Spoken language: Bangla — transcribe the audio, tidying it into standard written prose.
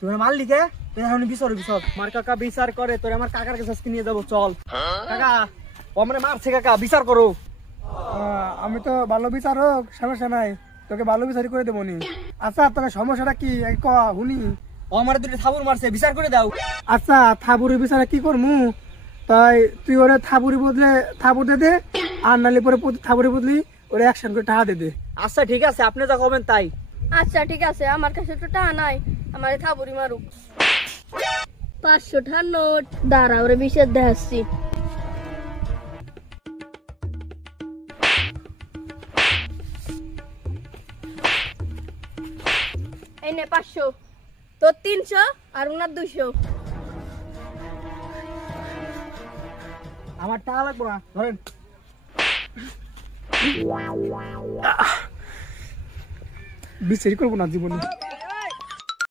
তুমি মারলি কে? তুই এখন বিচার বিচার। আমার কাকা বিচার করে, তোর আমার কাকার কাছে আজকে নিয়ে যাবো, চল। কাকা ও আমারে মারছে, কাকা বিচার করো। আমি তো ভালো বিচারক, সমস্যা নাই, তোকে ভালো বিচারই করে দেবো নি। আচ্ছা তোকে সমস্যাটা কি হুনি? ও আমার দুটো থাবুর মারছে, বিচার করে দাও। আচ্ছা থাবুরি বিচারে কি করমু? তাই তুই ওরে থাবুরি বদলে থাবুর দে, আর নালি পরে থাবুরি বদলি ওরে অ্যাকশন করে টাকা দে। আচ্ছা ঠিক আছে, আপনি যা করবেন তাই। আচ্ছা ঠিক আছে, আমার কাছে তো টাকা নাই, আমার থাবুরি মারুক। 500 টাকার নোট, দাঁড়া ওরে বিষের দেখাচ্ছি। এই নে 500, তোর 300 আর উনার 200। আমার টাকা লাগবে না, ধরেন। বিচারই করবো না জীবনে।